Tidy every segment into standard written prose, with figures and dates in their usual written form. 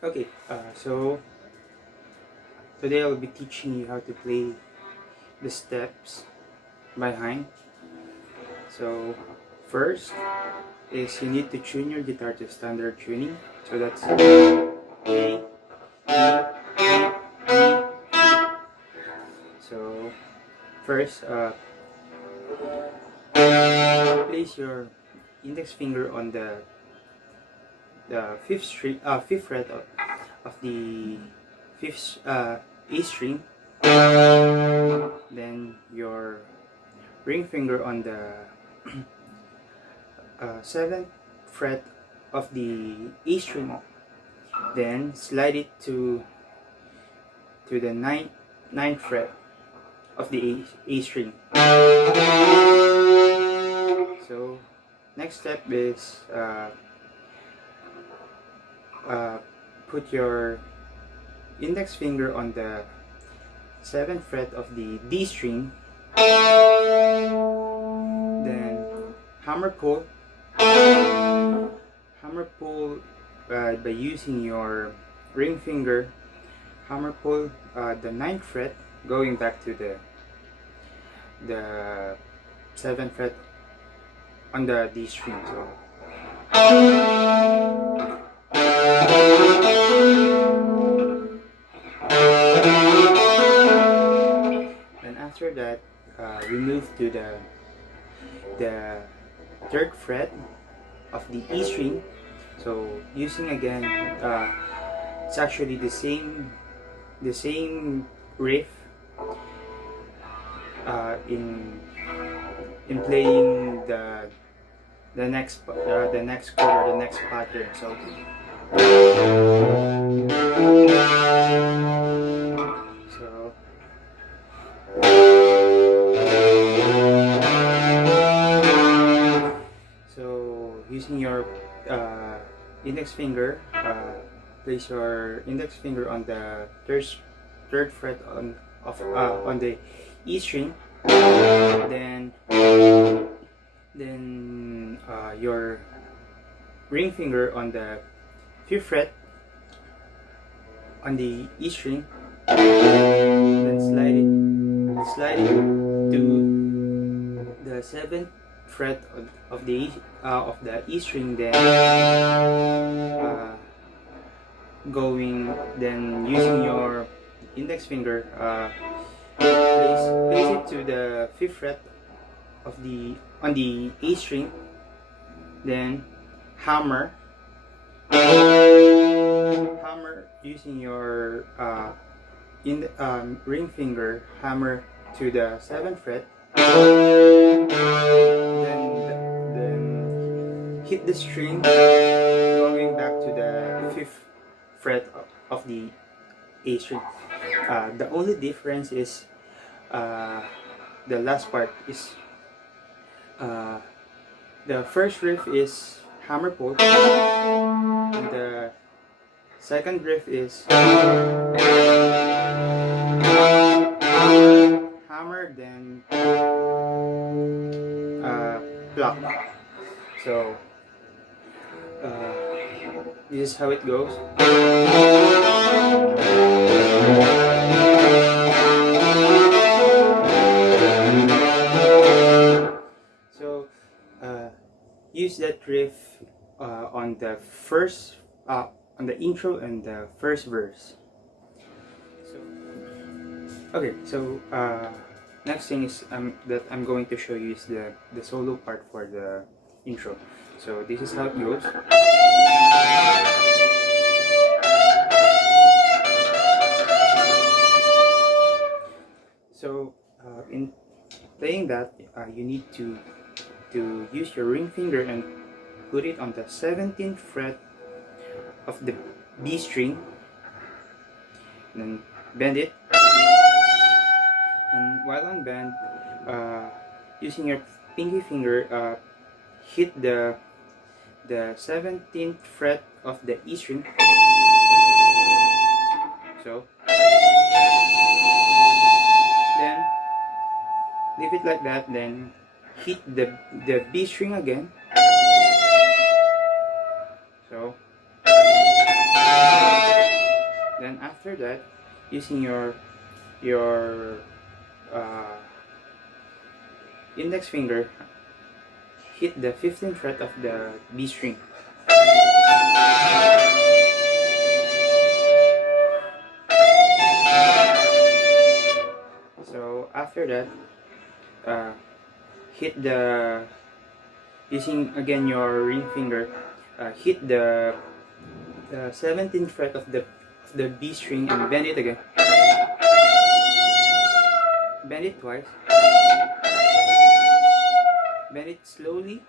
Okay, so today I'll be teaching you how to play the steps by Haim. So first is you need to tune your guitar to standard tuning. So that's A, E, E, E. So first, place your index finger on the fifth fret of the fifth A string. Then your ring finger on the seventh fret of the A string. Then slide it to the ninth fret of the A string. So next step is put your index finger on the 7th fret of the D string, then hammer pull by using your ring finger. Hammer pull the 9th fret going back to the 7th fret on the D string. So then after that, we move to the 3rd fret of the E string. So using again, it's actually the same riff in playing the next chord or the next pattern. So using your index finger, place your index finger on the third fret on the E string, then your ring finger on the 5th fret on the E string, then slide it to the 7th fret of the E string, then using your index finger, place it to the 5th fret of on the A string, then hammer using your ring finger, hammer to the 7th fret, then hit the string going back to the 5th fret of the A string. The only difference is the last part is the first riff is hammer pull, and the second riff is hammer, then pluck. So this is how it goes. So use that riff on the first on the intro and the first verse. So next thing is that I'm going to show you is the solo part for the intro. So this is how it goes. So in playing that, you need to use your ring finger and put it on the 17th fret of the B string, then bend it, and while on bend, using your pinky finger, hit the 17th fret of the E string. So then leave it like that, then hit the B string again. So after that, using your index finger, hit the 15th fret of the B string. So after that, hit the, using again your ring finger, hit the 17th fret of the B string and bend it again. Bend it twice. Bend it slowly.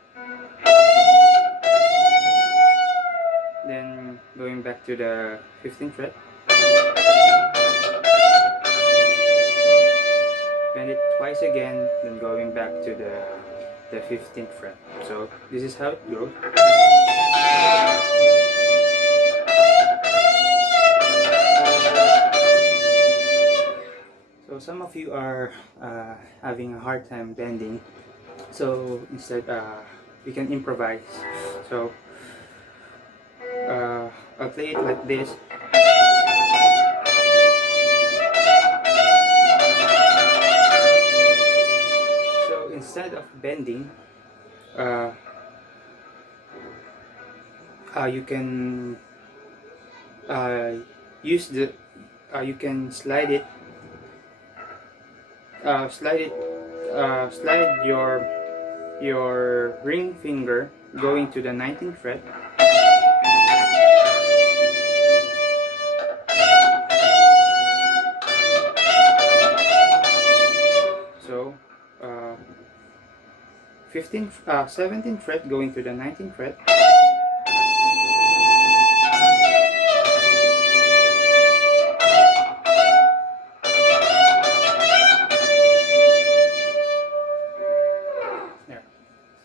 Then going back to the 15th fret. Bend it twice again, then going back to the 15th fret. So this is how it goes. So some of you are having a hard time bending, so instead we can improvise. So I'll play it like this. So instead of bending, you can use the you can slide it, slide your ring finger going to the 19th fret. So 17th fret going to the 19th fret. There.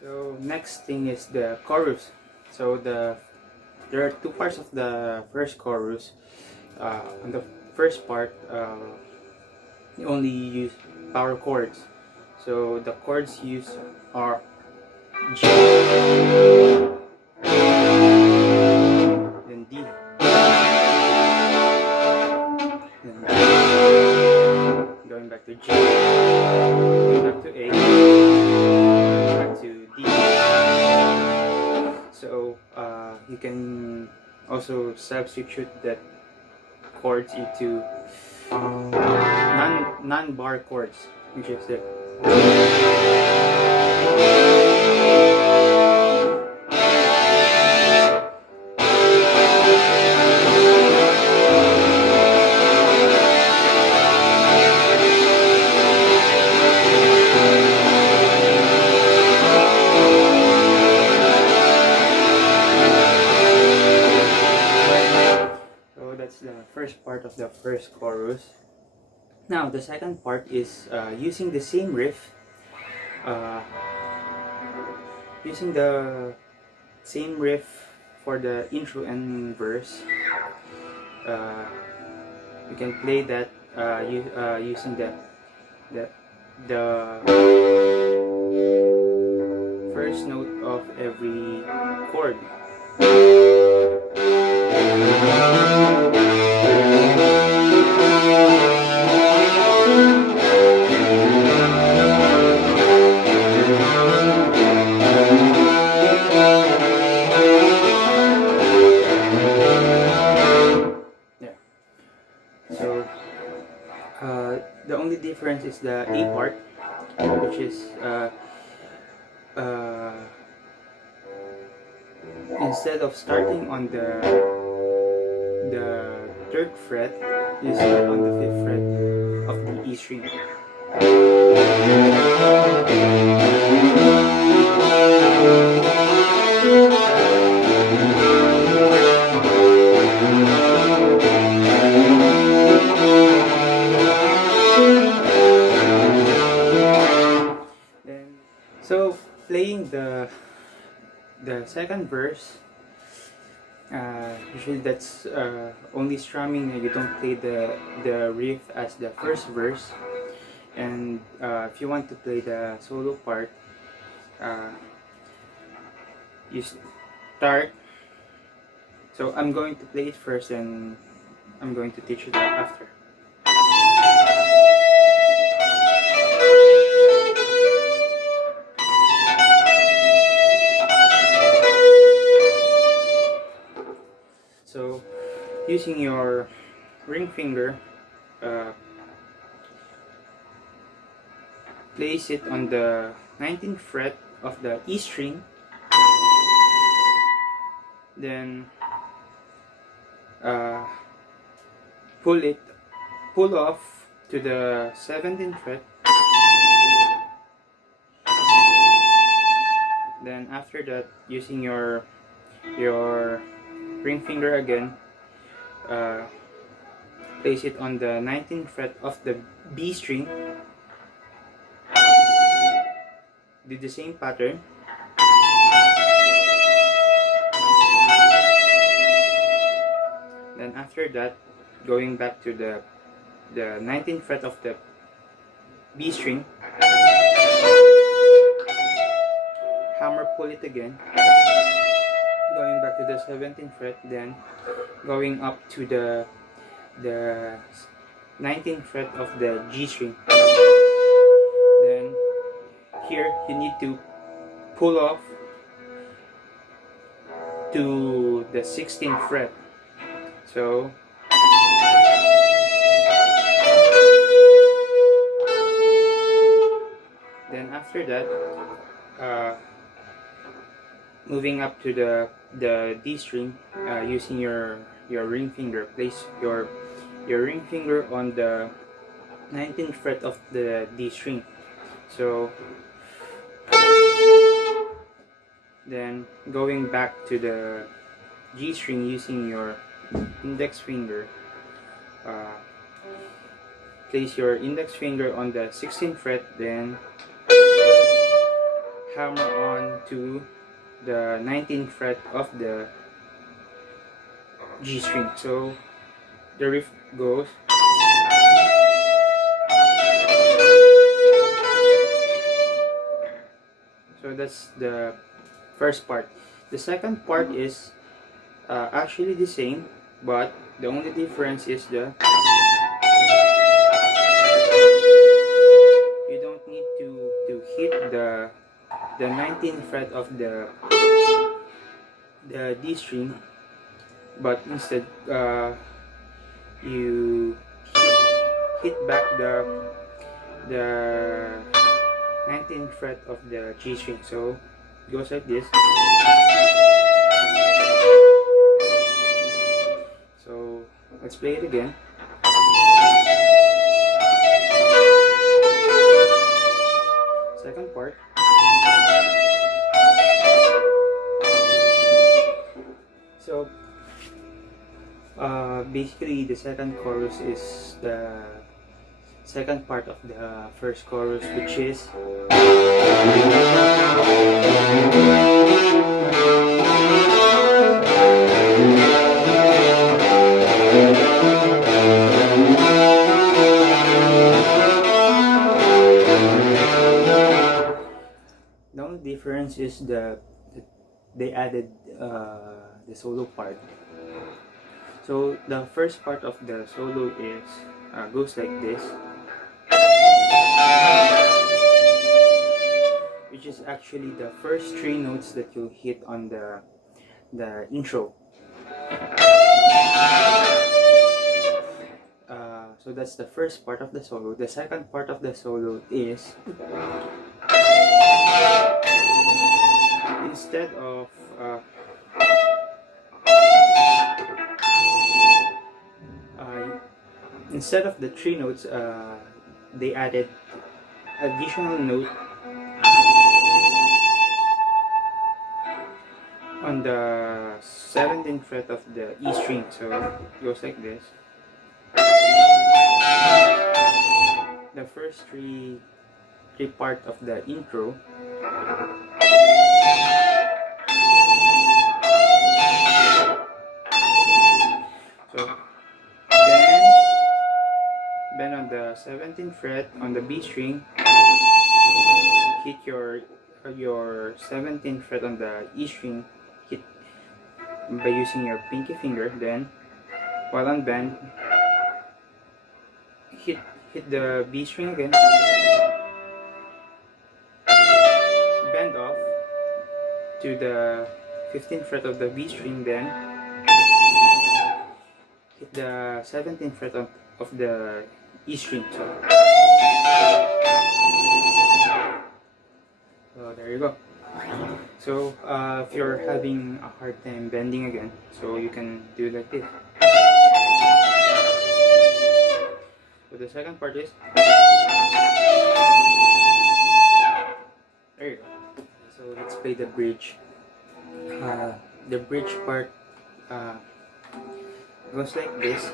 So next thing is the chorus. So there are two parts of the first chorus. On the first part, you only use power chords. So the chords used are G, then D, then G, going back to G, going back to A, going back to D. So you can also substitute that chords into non-bar chords, which is the first part of the first chorus. Now the second part is using the same riff, for the intro and verse. You can play that using the first note of every chord. The only difference is the A part, which is instead of starting on the 3rd fret, you start on the 5th fret of the E string. So playing the second verse, usually that's only strumming, and you don't play the riff as the first verse. And if you want to play the solo part, you start. So I'm going to play it first, and I'm going to teach you that after. So, using your ring finger, place it on the 19th fret of the E string, then pull off to the 17th fret. Then after that, using your ring finger again, place it on the 19th fret of the B string. Do the same pattern. Then after that, going back to the 19th fret of the B string, hammer pull it again, going back to the 17th fret, then going up to the 19th fret of the G string. Then here you need to pull off to the 16th fret. So then after that, moving up to the D string, using your ring finger, place your ring finger on the 19th fret of the D string. So then going back to the G string, using your index finger, place your index finger on the 16th fret, then hammer on to the 19th fret of the G string. So the riff goes. So that's the first part. The second part is actually the same, but the only difference is you don't need to hit the 19th fret of the D string, but instead you hit back the 19th fret of the G string. So it goes like this. So let's play it again. Second part. So basically the second chorus is the second part of the first chorus, which is the only difference is they added the solo part. So the first part of the solo is goes like this, which is actually the first three notes that you'll hit on the intro. So that's the first part of the solo. The second part of the solo is, instead of the three notes, they added additional note on the 17th fret of the E string. So it goes like this. The first three part of the intro. So then on the 17th fret on the B string, hit your 17th fret on the E string, hit by using your pinky finger, then While on bend, hit the B string again, bend off to the 15th fret of the B string, then hit the 17th fret of the E string. So there you go. So if you're having a hard time bending again, so you can do like this. So the second part is, there you go. So let's play the bridge. The bridge part goes like this.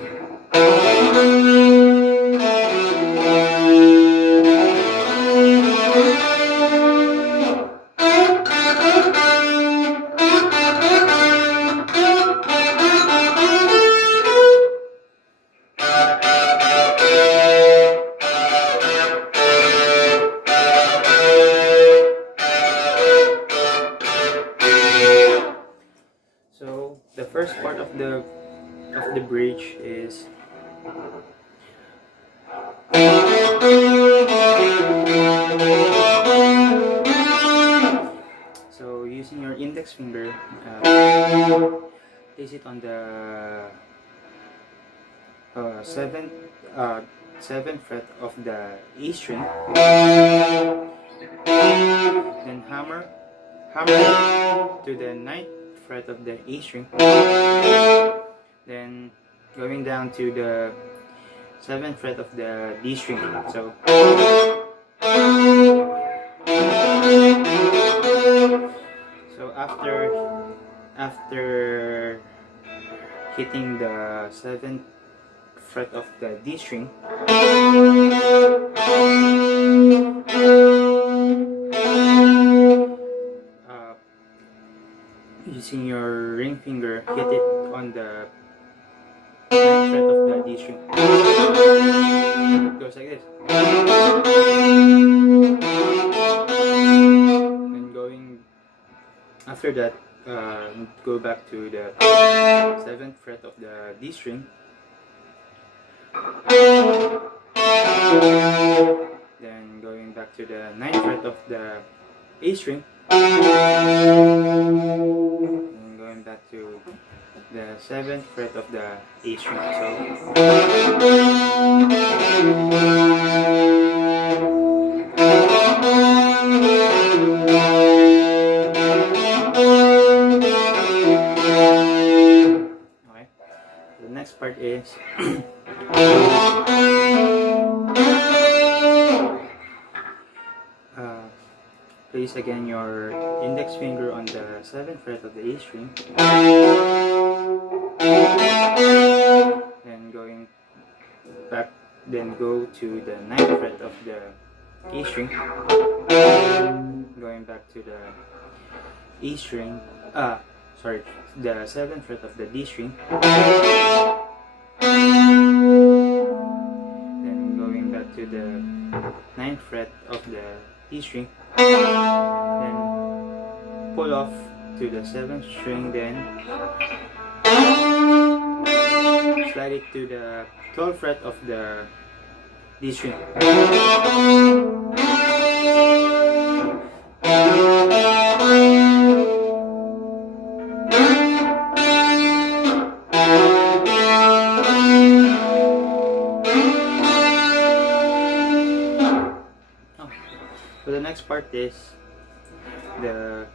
So the first part of the bridge is so using your index finger, place it on the 7th fret of the E string, then hammer to the 9th fret of the E string, then going down to the 7th fret of the D string. So after hitting the 7th fret of the D string, using your ring finger, hit it on the 9th fret of the D string. It goes like this. And going after that, go back to the 7th fret of the D string. Then going back to the 9th fret of the A string. And going back to the 7th fret of the A string. Okay. The next part is place again your index finger on the 7th fret of the A string, then going back, then go to the 9th fret of the A string, going back to the E string, the 7th fret of the D string, then going back to the 9th fret of the E string, then pull off to the 7th string, then slide it to the 12th fret of the D string. So the next part is the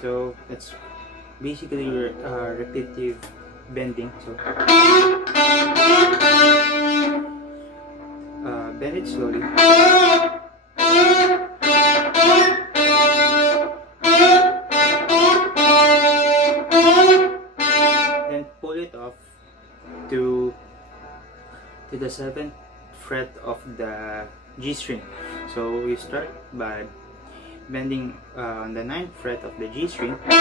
so that's basically repetitive bending. So bend it slowly. Then pull it off to the 7th fret of the G string. So we start by bending on the 9th fret of the G string, then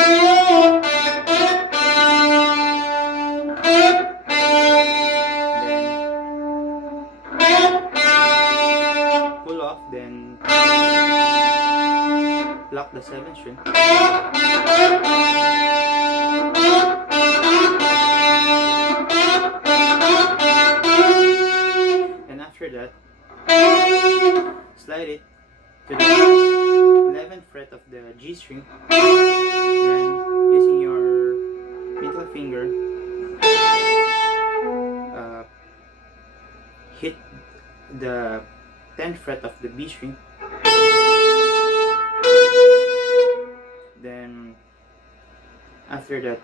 pull off, then then pluck the 7th string. And after that, slide it to the 11th fret of the G string. Then using your middle finger, hit the 10th fret of the B string. Then after that,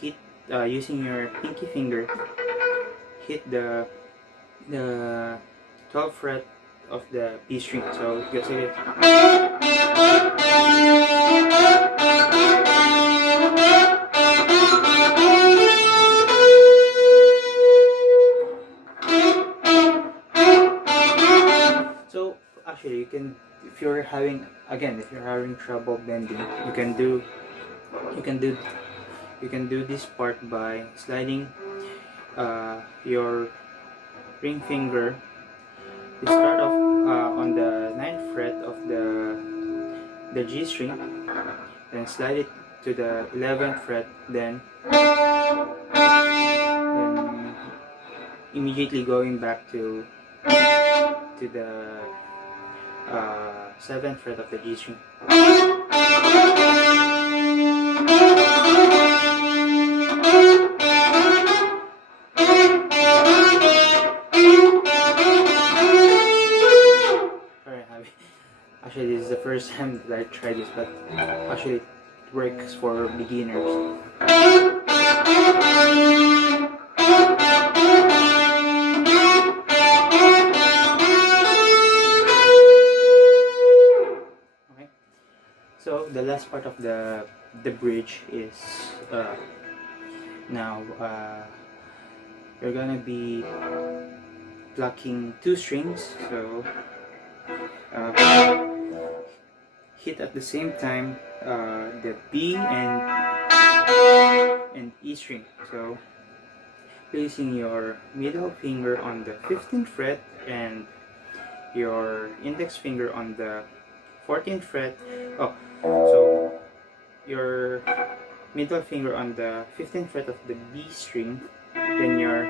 hit using your pinky finger, hit the 12th fret of the B string. So it gets like this. So actually, you can, if you're having trouble bending, you can do this part by sliding your ring finger. You start off on the 9th fret of the G string, then slide it to the 11th fret, then immediately going back to the 7th fret of the G string. Actually, this is the first time that I tried this, but actually it works for beginners. Okay, so the last part of the bridge is now you're gonna be plucking 2 strings, so hit at the same time the B and E string. So placing your middle finger on the 15th fret and your index finger on the 14th fret. So your middle finger on the 15th fret of the B string, then your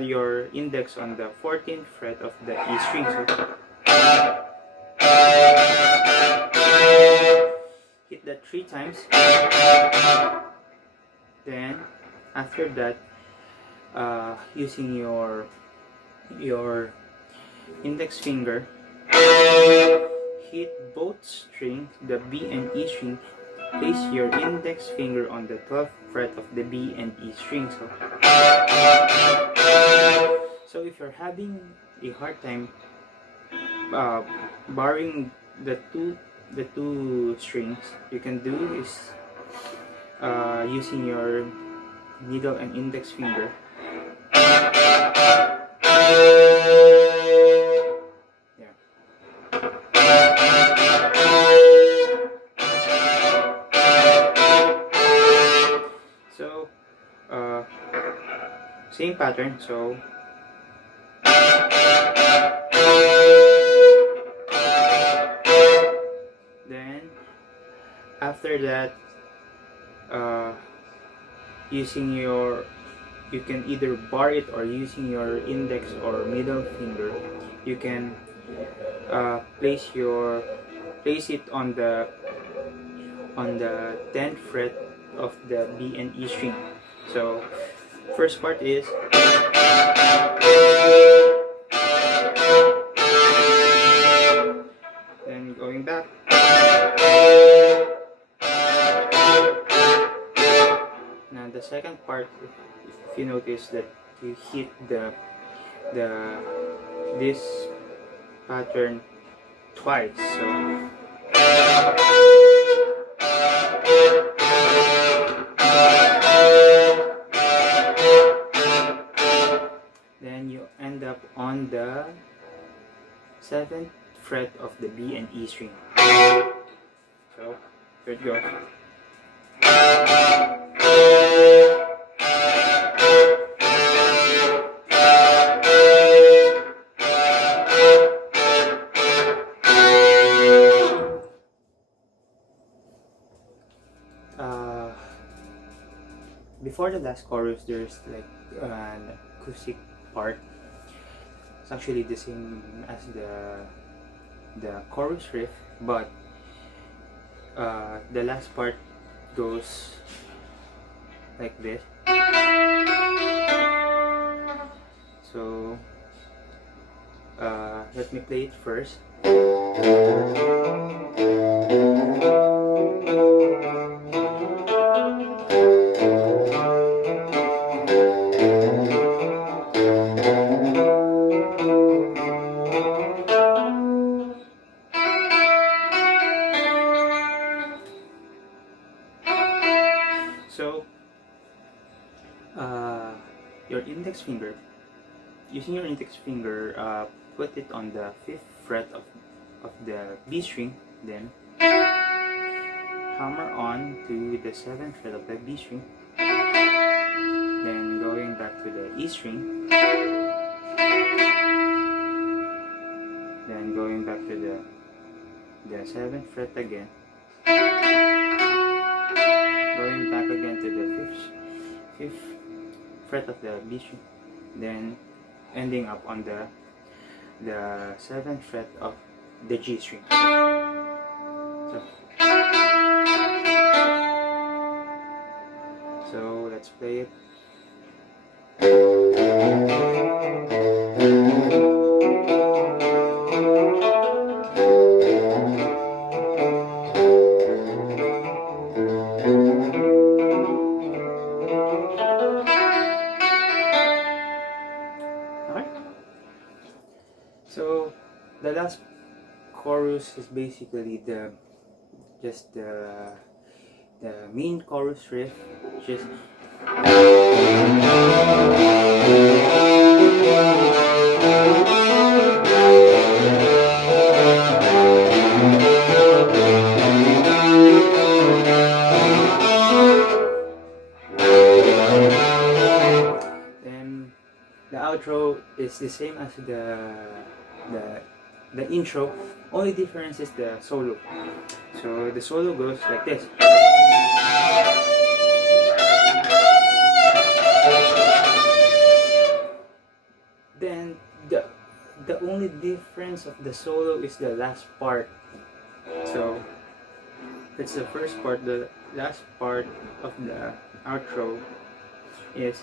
your index on the 14th fret of the E string. So hit that 3 times. Then after that, using your index finger, hit both strings, the B and E string. Place your index finger on the 12th fret of the B and E string. So if you're having a hard time barring the two strings, you can do is using your needle and index finger. Yeah. So same pattern. So then after that, you can either bar it or using your index or middle finger, you can place it on the 10th fret of the B and E string. So first part is then going back. Now the second part, if you notice that you hit this pattern twice, so then you end up on the 7th fret of the B and E string. So here it goes. before the last chorus, there's like an acoustic part. It's actually the same as the chorus riff, but the last part goes like this. So let me play it first. So your index finger, using your index finger, put it on the 5th fret of the B string, then hammer on to the 7th fret of the B string, then going back to the E string, then going back to the 7th fret again, going back again to the 5th fret of the B string, then ending up on the 7th fret of the G string. So let's play it. So the last chorus is basically just the main chorus riff, just then the outro is the same as the intro. Only difference is the solo. So the solo goes like this. Then the only difference of the solo is the last part. So that's the first part. The last part of the outro is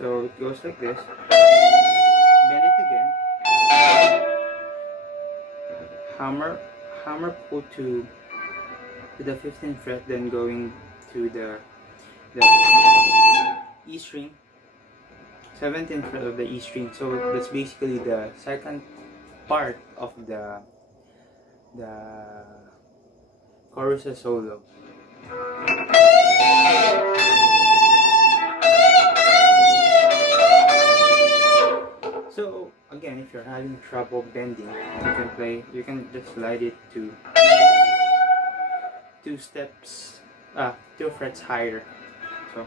so it goes like this. Bend it again. Hammer pull to the 15th fret, then going to the E string, 17th fret of the E string. So that's basically the second part of the chorus solo. So again, if you're having trouble bending, you can just slide it to 2 frets higher. So